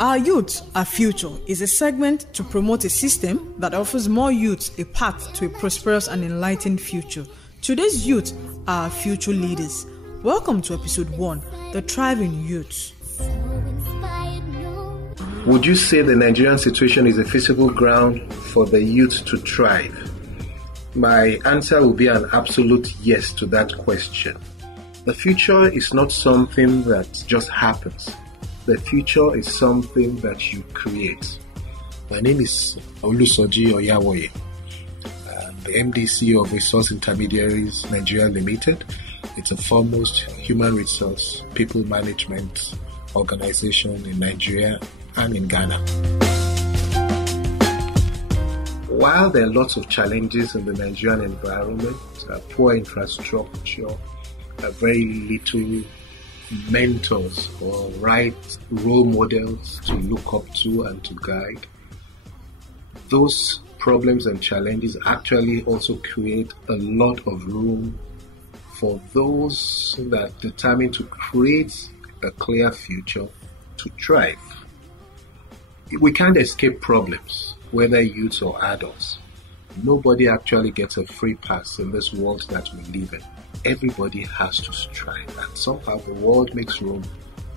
Our Youth, Our Future is a segment to promote a system that offers more youths a path to a prosperous and enlightened future. Today's youth are our future leaders. Welcome to episode 1, The Thriving Youth. Would you say the Nigerian situation is a feasible ground for the youth to thrive? My answer will be an absolute yes to that question. The future is not something that just happens. The future is something that you create. My name is Olusoji Oyawoye. I'm the MD of Resource Intermediaries Nigeria Limited. It's a foremost human resource people management organization in Nigeria and in Ghana. While there are lots of challenges in the Nigerian environment, poor infrastructure, very little mentors or right role models to look up to and to guide, those problems and challenges actually also create a lot of room for those that are determined to create a clear future to thrive. We can't escape problems, whether youths or adults. Nobody actually gets a free pass in this world that we live in. Everybody has to strive, and somehow the world makes room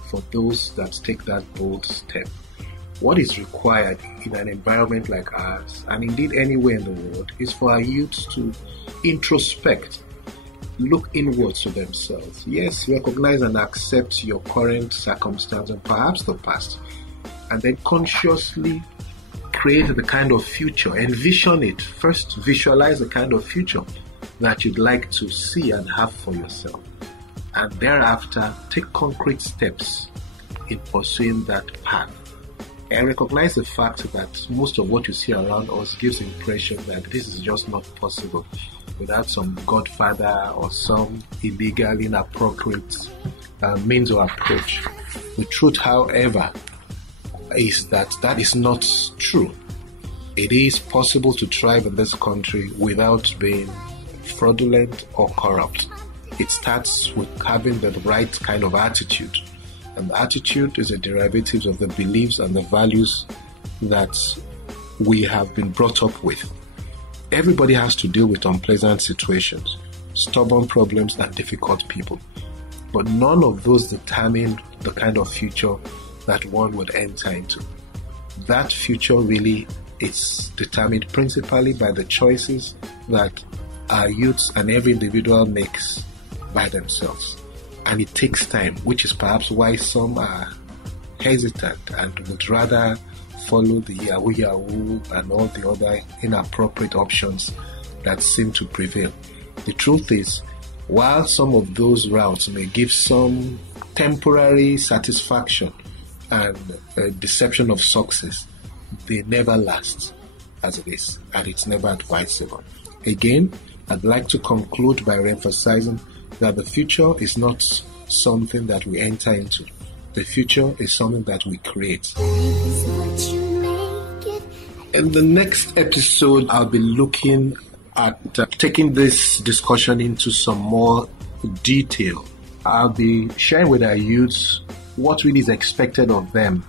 for those that take that bold step. What is required in an environment like ours, and indeed anywhere in the world, is for our youths to introspect, look inwards to themselves. Yes, recognize and accept your current circumstance and perhaps the past, and then consciously create the kind of future, envision it. First, visualize the kind of future that you'd like to see and have for yourself. And thereafter, take concrete steps in pursuing that path. And recognize the fact that most of what you see around us gives the impression that this is just not possible without some godfather or some illegal, inappropriate means or approach. The truth, however, is that is not true. It is possible to thrive in this country without being fraudulent or corrupt. It starts with having the right kind of attitude. And the attitude is a derivative of the beliefs and the values that we have been brought up with. Everybody has to deal with unpleasant situations, stubborn problems, and difficult people. But none of those determine the kind of future that one would enter into. That future really is determined principally by the choices that our youths and every individual makes by themselves. And it takes time, which is perhaps why some are hesitant and would rather follow the yahoo and all the other inappropriate options that seem to prevail. The truth is, while some of those routes may give some temporary satisfaction and a deception of success, they never last as it is, and it's never advisable. Again, I'd like to conclude by re-emphasizing that the future is not something that we enter into. The future is something that we create. In the next episode, I'll be looking at taking this discussion into some more detail. I'll be sharing with our youths what really is expected of them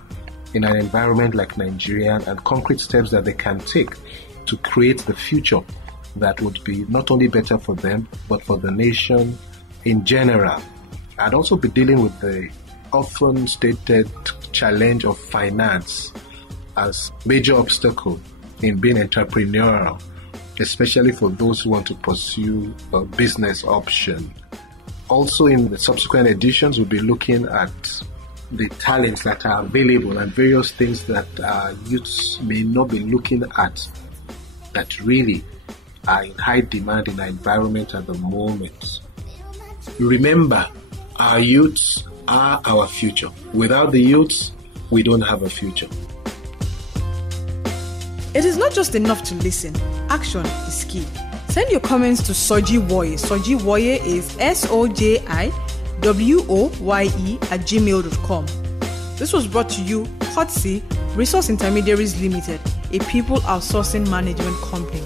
in an environment like Nigeria and concrete steps that they can take to create the future that would be not only better for them, but for the nation in general. I'd also be dealing with the often stated challenge of finance as major obstacle in being entrepreneurial, especially for those who want to pursue a business option. Also, in the subsequent editions, we'll be looking at the talents that are available and various things that youths may not be looking at that really are in high demand in our environment at the moment. Remember, our youths are our future. Without the youths, we don't have a future. It is not just enough to listen. Action is key. Send your comments to Soji Woye. Soji Woye is SOJIWOYE@gmail.com. This was brought to you courtesy Resource Intermediaries Limited, a people outsourcing management company.